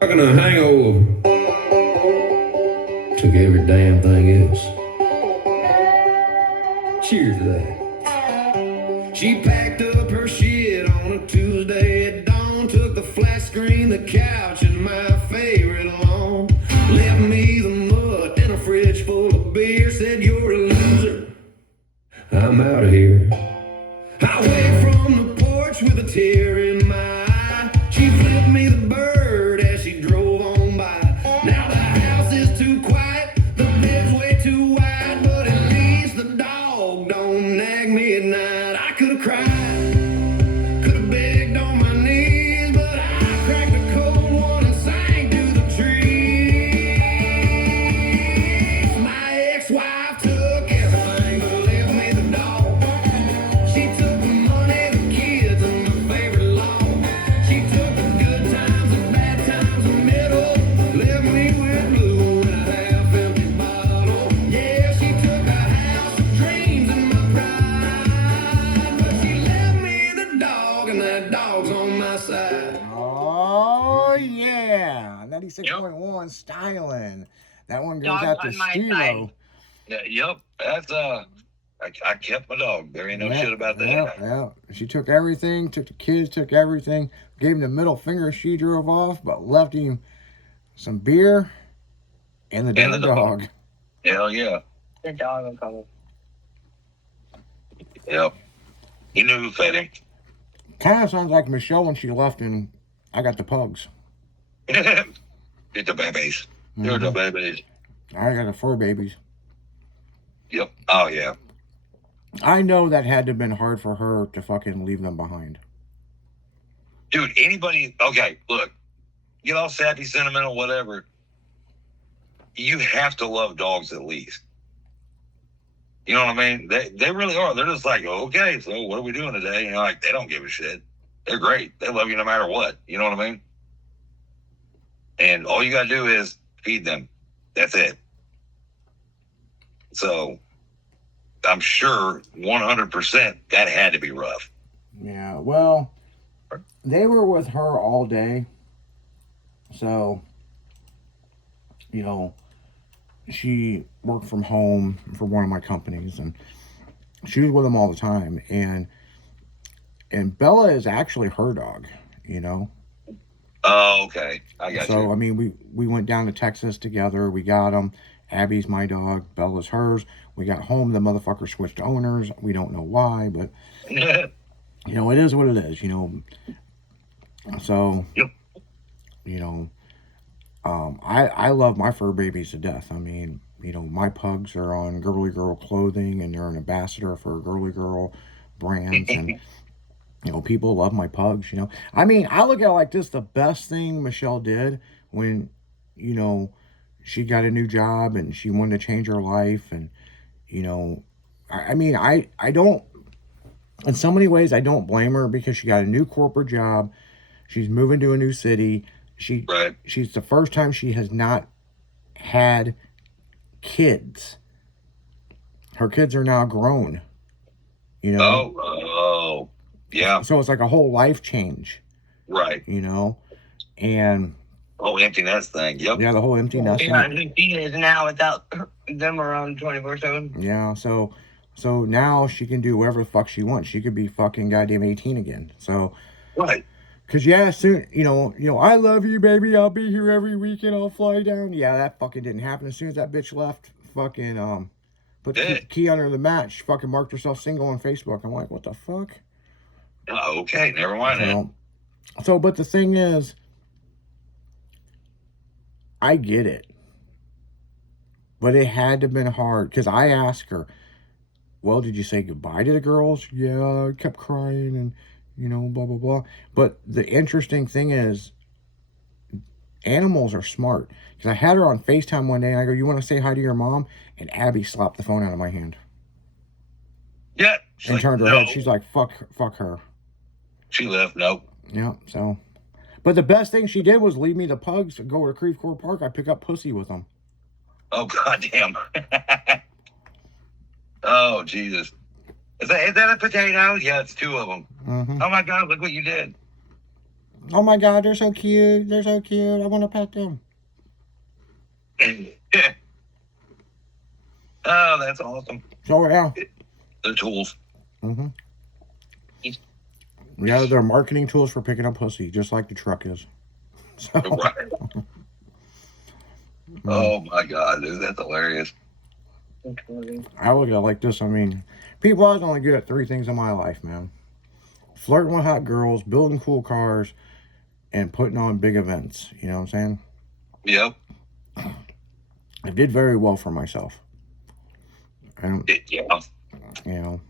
Fucking a hangover. Took every damn thing else. Cheers to that. She packed up her shit on a Tuesday at dawn. Took the flat screen, the couch, and my favorite lawn. Left me the mud and a fridge full of beer. Said you're a loser, I'm out of here. I waved from the porch with a tear in my eye. She flipped me the bird as she drove on by. Now the house is too quiet, the bed's way too wide, but at least the dog don't nag me at night. I could have cried, could have begged on my knees, but I cracked a cold one and sang to the trees. My ex-wife took everything but left me the dog. She took the money, the kids, and my favorite lawn. She took the good times and bad times in the middle. Left me with blue and a half-empty bottle. Yeah, she took a house of dreams and my pride, but she left me the dog, and that dog's on my side. Oh, yeah. 96.1 styling. That one goes Dog out to on my Stilo. side. Yeah, yep. That's I kept my dog. There ain't no shit about that. Yeah. She took everything, took the kids, took everything, gave him the middle finger. She drove off, but left him some beer and the damn dog. Hell yeah. The dog will come. Yep. He knew who fed him. Kind of sounds like Michelle when she left and I got the pugs. Get the babies. They're the babies. I got the fur babies. Yep. Oh yeah. I know that had to have been hard for her to fucking leave them behind. Dude, anybody, okay, look, get all sappy, sentimental, whatever. You have to love dogs at least. You know what I mean? They really are. They're just like, okay, so what are we doing today? You know, like, they don't give a shit. They're great. They love you no matter what. You know what I mean? And all you got to do is feed them. That's it. So I'm sure 100% that had to be rough. Yeah, well, they were with her all day. So, you know, she worked from home for one of my companies and she was with them all the time. And Bella is actually her dog, you know. Oh, okay. I got you. So, I mean, we went down to Texas together. We got them. Abby's my dog. Bella's hers. We got home. The motherfucker switched owners. We don't know why, but, you know, it is what it is, you know. So, Yep. you know, I love my fur babies to death. I mean, you know, my pugs are on Girly Girl clothing and they're an ambassador for Girly Girl brands. And, you know, people love my pugs, you know. I mean, I look at it like this, the best thing Michelle did when, you know, she got a new job and she wanted to change her life. And, you know, I mean, I don't, in so many ways, I don't blame her because she got a new corporate job. She's moving to a new city. She's the first time she has not had kids. Her kids are now grown, you know. Oh, yeah. So it's like a whole life change. Right. You know, and oh, empty nest thing. Yep. Yeah, the whole empty nest thing. She is now without them around 24/7. Yeah, so now she can do whatever the fuck she wants. She could be fucking goddamn 18 again. So right. Cause yeah, soon you know, I love you, baby. I'll be here every weekend. I'll fly down. Yeah, that fucking didn't happen. As soon as that bitch left, fucking put the key under the mat. She fucking marked herself single on Facebook. I'm like, what the fuck? Oh, okay, never mind that. So, but the thing is, I get it. But it had to have been hard. Because I asked her, well, did you say goodbye to the girls? Yeah, I kept crying and, you know, blah, blah, blah. But the interesting thing is, animals are smart. Because I had her on FaceTime one day and I go, you want to say hi to your mom? And Abby slapped the phone out of my hand. Yeah. And turned her head. She's like, fuck her. She left, nope. Yeah, so. But the best thing she did was leave me the pugs, go to Creve Coeur Park. I pick up pussy with them. Oh, goddamn. Oh, Jesus. Is that a potato? Yeah, it's two of them. Mm-hmm. Oh, my God, look what you did. Oh my God, they're so cute. They're so cute. I want to pet them. Oh, that's awesome. So yeah. The tools. Mm-hmm. Yeah, they're marketing tools for picking up pussy, just like the truck is. So, Right. Oh my God, dude, that's hilarious. I look at it like this. I mean, people, I was only good at 3 things in my life, man: flirting with hot girls, building cool cars, and putting on big events. You know what I'm saying? Yep. I did very well for myself. And Yeah. you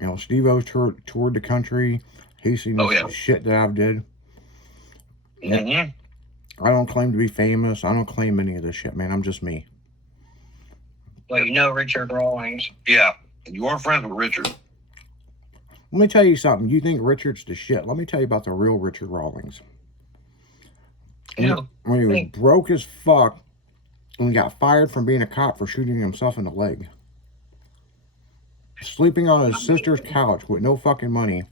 know, Steve O's toured the country. He's seen the Oh, yeah. shit that I've did. Mm-hmm. I don't claim to be famous. I don't claim any of this shit, man. I'm just me. Well, you know Richard Rawlings. Yeah. You are friends with Richard. Let me tell you something. You think Richard's the shit? Let me tell you about the real Richard Rawlings. Yeah. When he was broke as fuck and he got fired from being a cop for shooting himself in the leg. Sleeping on his sister's couch with no fucking money.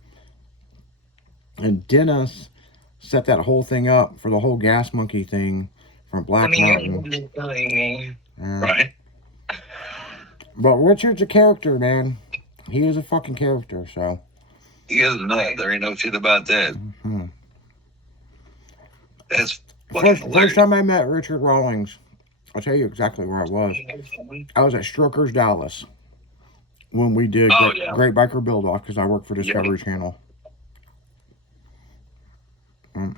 And Dennis set that whole thing up for the whole gas monkey thing from Black Mountain. You're just telling me. Right. But Richard's a character, man. He is a fucking character, so. He doesn't know. There ain't no shit about that. Mm-hmm. That's fucking hilarious. First time I met Richard Rawlings, I'll tell you exactly where I was. I was at Strokers, Dallas, when we did Great Biker Build Off, because I work for Discovery Channel. A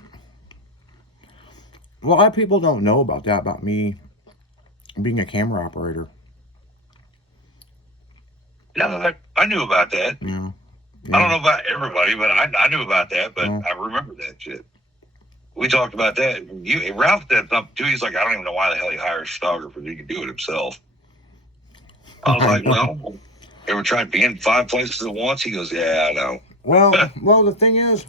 lot of people don't know about that, about me being a camera operator. No, I knew about that. Yeah. I don't know about everybody, but I knew about that. But I remember that shit. We talked about that. Ralph said something too. He's like, I don't even know why the hell he hires a photographer. He can do it himself. I was like, well, ever tried being 5 places at once? He goes, yeah, I know. Well, the thing is,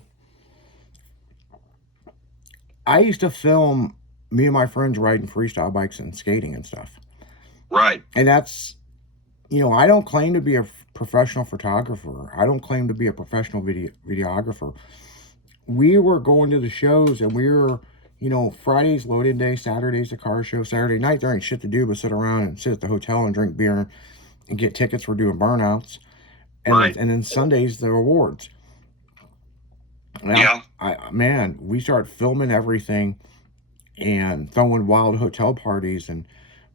I used to film me and my friends riding freestyle bikes and skating and stuff. Right. And that's, you know, I don't claim to be a professional photographer. I don't claim to be a professional videographer. We were going to the shows and we were, you know, Fridays load-in day, Saturdays the car show, Saturday night there ain't shit to do but sit around and sit at the hotel and drink beer and get tickets for doing burnouts. And, and then Sundays the awards. Yeah. Man, we started filming everything and throwing wild hotel parties. And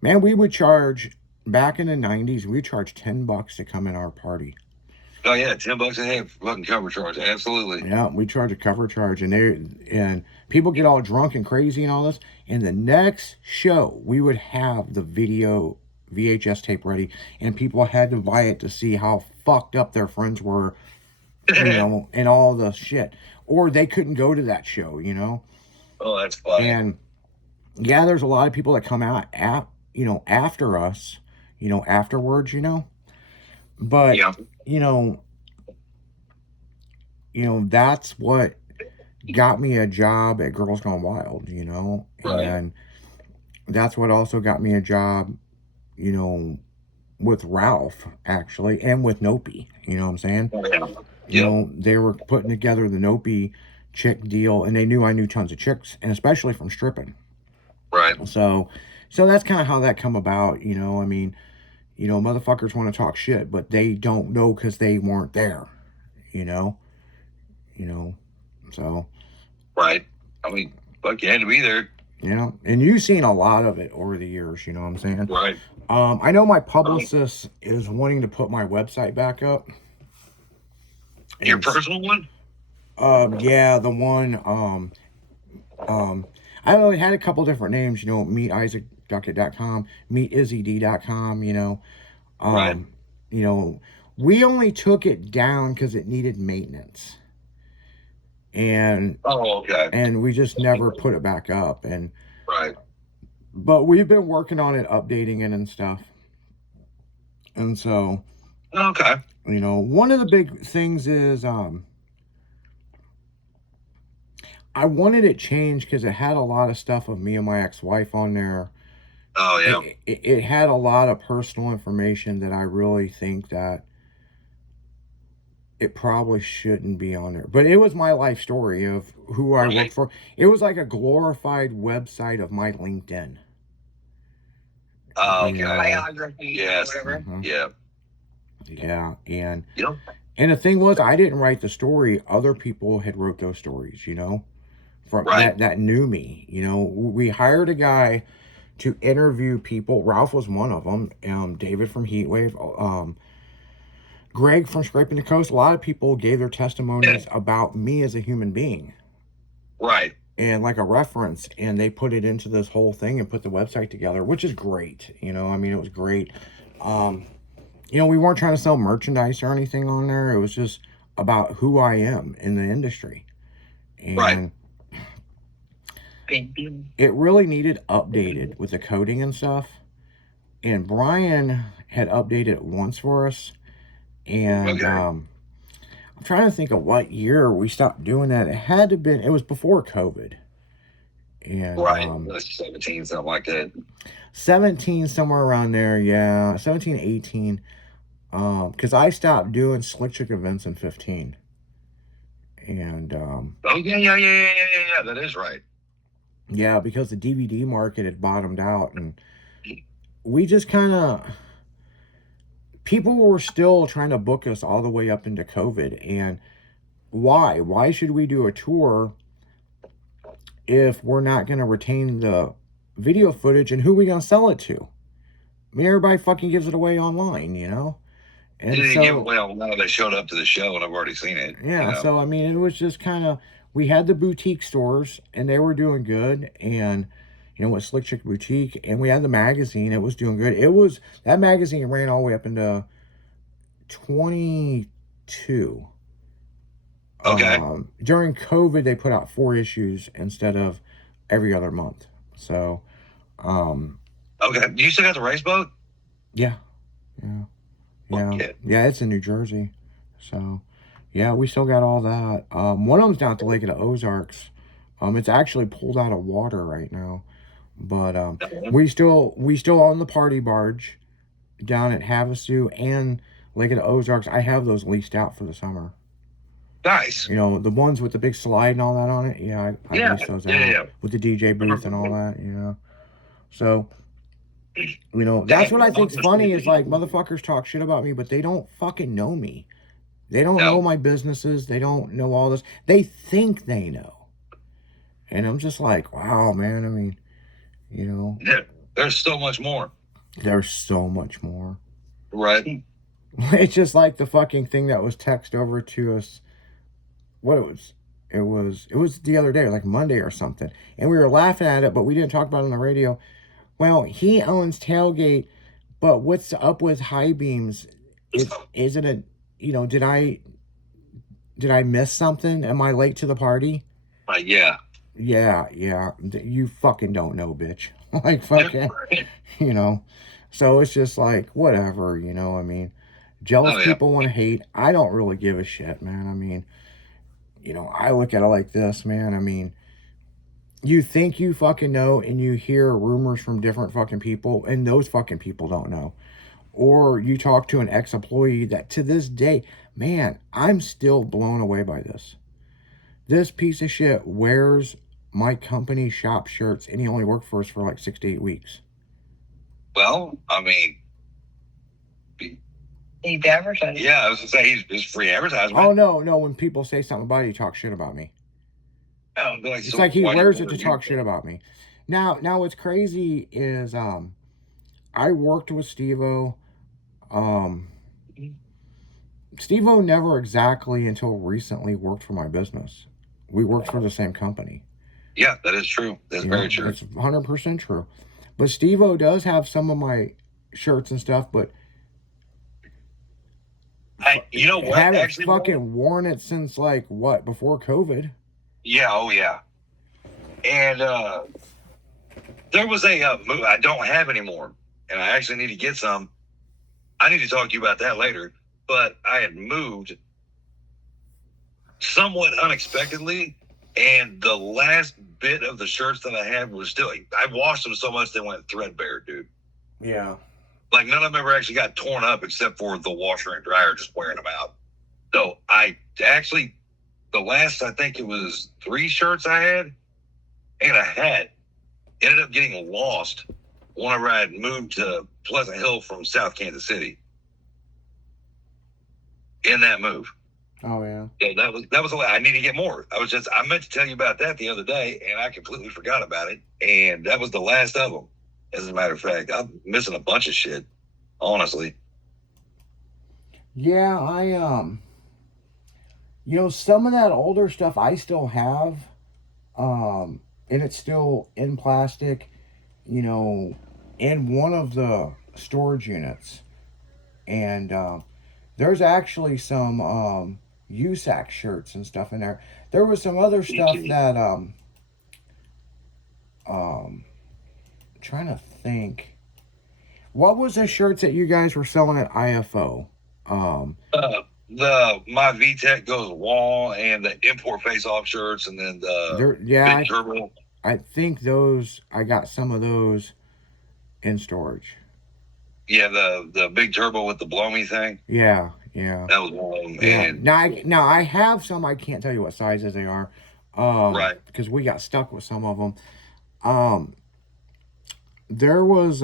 man, we would charge, back in the 90s, we charged $10 to come in our party. Oh yeah, $10 a head for fucking cover charge. Absolutely. Yeah, we charge a cover charge, and people get all drunk and crazy and all this. And the next show, we would have the video VHS tape ready, and people had to buy it to see how fucked up their friends were, you know, and all the shit. Or they couldn't go to that show, you know. Oh, that's funny. And yeah, there's a lot of people that come out you know, after us, you know, afterwards, you know. But you know, that's what got me a job at Girls Gone Wild, you know. And that's what also got me a job, you know, with Ralph, actually, and with Nopi, you know what I'm saying? You know, they were putting together the Nopi chick deal, and they knew I knew tons of chicks, and especially from stripping. Right. So that's kind of how that come about, you know. I mean, you know, motherfuckers want to talk shit, but they don't know because they weren't there, you know. So. Right. I mean, fuck, you had to be there. Yeah, and you've seen a lot of it over the years, you know what I'm saying? Right. I know my publicist is wanting to put my website back up. Your personal one? Yeah, the one, I don't know, it had a couple different names, you know, meetisaacduckett.com, meetizzyD.com, you know. You know, we only took it down because it needed maintenance. And and we just never put it back up. And but we've been working on it, updating it and stuff. And so you know, one of the big things is I wanted it changed because it had a lot of stuff of me and my ex-wife on there. Oh yeah. It had a lot of personal information that I really think that it probably shouldn't be on there. But it was my life story of who I worked for. It was like a glorified website of my LinkedIn. Oh, You know? Biography Yes. or whatever. Mhm. Yeah. Yeah, and Yep. and the thing was, I didn't write the story. Other people had wrote those stories, you know, from Right. that knew me. You know, we hired a guy to interview people. Ralph was one of them. David from Heatwave, Greg from Scraping the Coast. A lot of people gave their testimonies about me as a human being Right. and like a reference, and they put it into this whole thing and put the website together, which is great. You know, I mean, it was great. You know, we weren't trying to sell merchandise or anything on there. It was just about who I am in the industry. And Right. it really needed updated with the coding and stuff. And Brian had updated it once for us. And Okay. I'm trying to think of what year we stopped doing that. It had to been, it was before COVID. And Right. 17, something like that. 17, somewhere around there. Yeah. 17, 18. Because I stopped doing Slick Chick events in 15. And Oh, yeah. That is right. yeah, because the DVD market had bottomed out, and we just kind of, people were still trying to book us all the way up into COVID. And why should we do a tour if we're not going to retain the video footage, and who are we going to sell it to? I mean, everybody fucking gives it away online, you know? And Didn't so, give well, no, they showed up to the show and I've already seen it. yeah, you know? so I mean, it was just kind of, we had the boutique stores and they were doing good, and you know, with Slick Chick Boutique, and we had the magazine, it was doing good. It was, that magazine ran all the way up into 22. Okay. During COVID, they put out 4 issues instead of every other month. So, Okay. You still got the race boat? yeah. Fuck yeah. Yeah, it's in New Jersey. So, yeah, we still got all that. One of them's down at the Lake of the Ozarks. It's actually pulled out of water right now. But we still own the party barge down at Havasu and Lake of the Ozarks. I have those leased out for the summer. Nice. You know, the ones with the big slide and all that on it. Yeah, I Yeah, leased those out. yeah. With the DJ booth and all that, yeah. So, you know, that's what I think's funny is like motherfuckers talk shit about me, but they don't fucking know me. They don't No. know my businesses. They don't know all this. They think they know. And I'm just like, wow, man. I mean, you know, Yeah. There's so much more. there's so much more. Right. It's just like the fucking thing that was text over to us. What it was the other day, like Monday or something. And we were laughing at it, but we didn't talk about it on the radio. Well, he owns Tailgate, but what's up with High Beams? Is it a, you know, did I miss something? Am I late to the party? Yeah. Yeah. You fucking don't know, bitch. Like, fucking, you know. So it's just like, whatever, you know, I mean, jealous Oh, yeah. people want to hate. I don't really give a shit, man. I mean, you know, I look at it like this, man. I mean, you think you fucking know, and you hear rumors from different fucking people, and those fucking people don't know. Or you talk to an ex-employee that to this day, man, I'm still blown away by this. This piece of shit wears my company shop shirts, and he only worked for us for like 6 to 8 weeks. Well, I mean, He's advertising. yeah, I was gonna say he's free advertisement. Oh, no. When people say something about it, he talks shit about me. Oh, It's like he wears it to talk shit about me. Now what's crazy is I worked with Steve-O. Steve-O never exactly until recently worked for my business. We worked for the same company. Yeah, that is true. That's very true. It's 100% true. But Steve-O does have some of my shirts and stuff, but You know what? haven't Actually, fucking worn it since like what, before COVID. yeah, oh yeah. And there was a move I don't have anymore, and I actually need to get some. I need to talk to you about that later. But I had moved somewhat unexpectedly, and the last bit of the shirts that I had was still. I washed them so much they went threadbare, dude. Yeah. Like none of them ever actually got torn up except for the washer and dryer just wearing them out. So I actually, the last, I think it was 3 shirts I had and a hat ended up getting lost whenever I had moved to Pleasant Hill from South Kansas City. In that move. Oh yeah. Yeah, that was a lot. I need to get more. I meant to tell you about that the other day and I completely forgot about it. And that was the last of them. As a matter of fact, I'm missing a bunch of shit, honestly. Yeah, you know, some of that older stuff I still have, and it's still in plastic, you know, in one of the storage units. And there's actually some USAC shirts and stuff in there. There was some other stuff that trying to think. What was the shirts that you guys were selling at IFO? The My VTech Goes Wall and the import face off shirts, and then the Big Turbo. I think those, I got some of those in storage. Yeah, the Big Turbo with the blow me thing. Yeah. That was one of them. Yeah. And Now I have some. I can't tell you what sizes they are, right. Because we got stuck with some of them. There was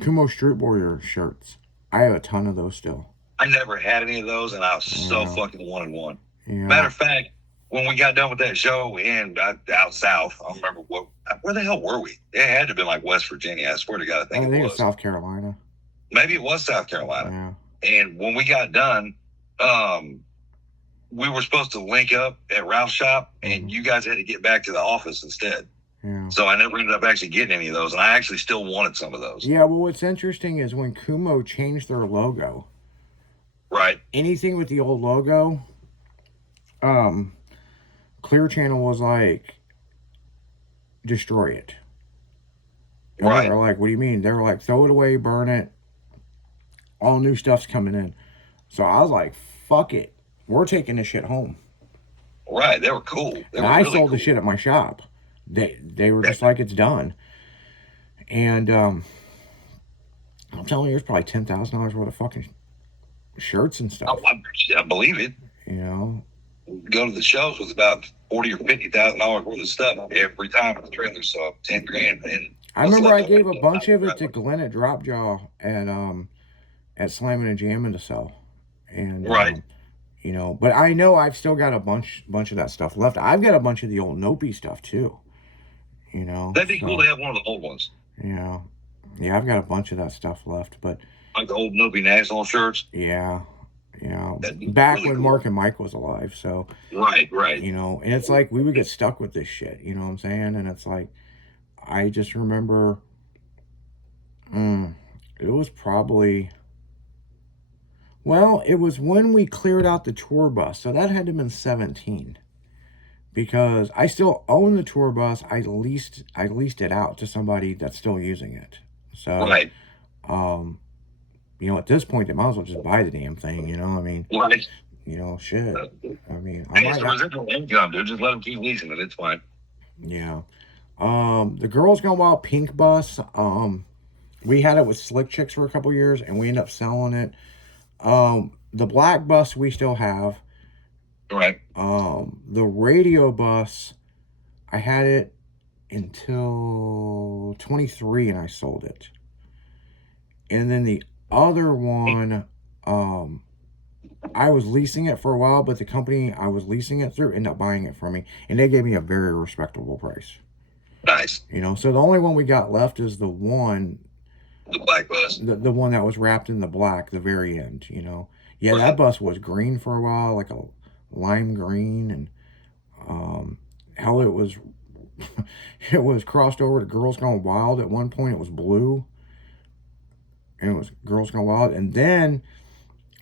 Kumo Street Warrior shirts. I have a ton of those still. I never had any of those, and I so Yeah. fucking wanted one. Yeah. Matter of fact, when we got done with that show in out south, I don't remember where the hell were we? It had to have been like West Virginia. I swear to God, I think it was South Carolina. Maybe it was South Carolina. Yeah. And when we got done, we were supposed to link up at Ralph's shop, and you guys had to get back to the office instead. Yeah. So I never ended up actually getting any of those, and I actually still wanted some of those. Yeah, well, what's interesting is when Kumo changed their logo, Right. anything with the old logo, Clear Channel was like, destroy it. And Right. They were like, what do you mean? They were like, throw it away, burn it. All new stuff's coming in. So I was like, fuck it. We're taking this shit home. Right. They were cool. They And were I really sold cool. the shit at my shop. They were just like, it's done. And I'm telling you, there's probably $10,000 worth of fucking shirts and stuff. I believe it. You know? Go to the shows with about $40,000 or $50,000 worth of stuff every time in the trailer. So $10,000. And I remember I gave a bunch of it to Glenn at Dropjaw at Slamming and Jamming to sell. And Right. you know, but I know I've still got a bunch of that stuff left. I've got a bunch of the old Nopi stuff too. You know. That'd be cool to have one of the old ones. Yeah. Yeah, I've got a bunch of that stuff left, but Like the old Nopi National shirts. yeah. You know, That'd be back really when cool. Mark and Mike was alive, so Right. you know, and it's like we would get stuck with this shit, you know what I'm saying? And it's like I just remember it was probably, well, it was when we cleared out the tour bus, so that had to have been 17, because I still own the tour bus. I leased it out to somebody that's still using it. So Right. you know, at this point they might as well just buy the damn thing, you know. I mean, Right. you know, shit. I mean, I Hey, might it's a not, residual income, dude. Just let them keep leasing it. It's fine. yeah. The Girls Gone Wild pink bus, we had it with Slick Chicks for a couple years and we ended up selling it. The black bus we still have. Right. The radio bus, I had it until 23 and I sold it. And then the other one, I was leasing it for a while, but the company I was leasing it through ended up buying it for me, and they gave me a very respectable price. Nice. You know, so the only one we got left is the one, The black bus. the one that was wrapped in the black, the very end, you know. Yeah, that bus was green for a while, like a lime green, and hell, it was it was crossed over to Girls Gone Wild. At one point it was blue, and it was Girls Gone Wild, and then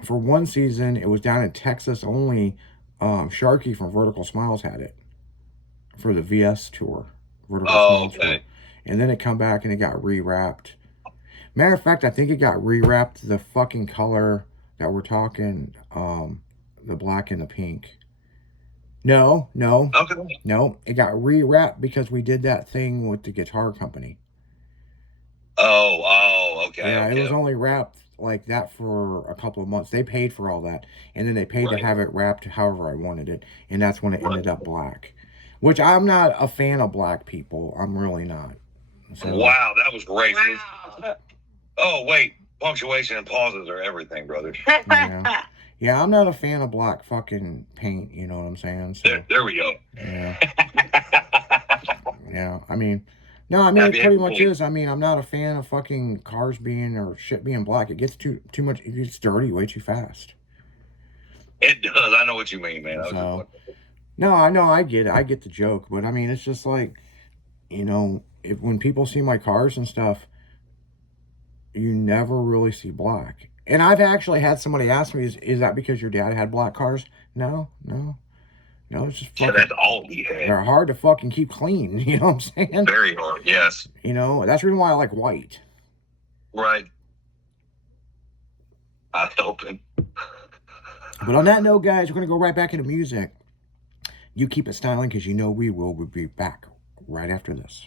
for one season it was down in Texas only. Sharky from Vertical Smiles had it for the VS tour. Vertical Smiles tour. And then it come back and it got rewrapped. Matter of fact, I think it got rewrapped the fucking color that we're talking, the black and the pink. No, Okay. it got rewrapped because we did that thing with the guitar company. Oh, okay. Yeah, Okay. it was only wrapped like that for a couple of months. They paid for all that, and then they paid to Right. have it wrapped however I wanted it, and that's when it Right. ended up black. Which I'm not a fan of black people. I'm really not. So, Wow, that was racist. Wow. Oh wait, punctuation and pauses are everything, brother. Yeah. Yeah, I'm not a fan of black fucking paint. You know what I'm saying? So There we go. yeah, yeah. I mean, no, I mean it Happy pretty much ending. is. I mean, I'm not a fan of fucking cars being or shit being black. It gets too much. It gets dirty way too fast. It does. I know what you mean, man. I was So- just No, I know, I get it. I get the joke, but I mean, it's just like, you know, when people see my cars and stuff, you never really see black. And I've actually had somebody ask me, is that because your dad had black cars? No, it's just yeah, fucking, that's all he had. they're hard to fucking keep clean. You know what I'm saying? Very hard. Yes. You know, that's the reason why I like white. Right. I open. But on that note, guys, we're going to go right back into music. You keep it styling because you know we will. We'll be back right after this.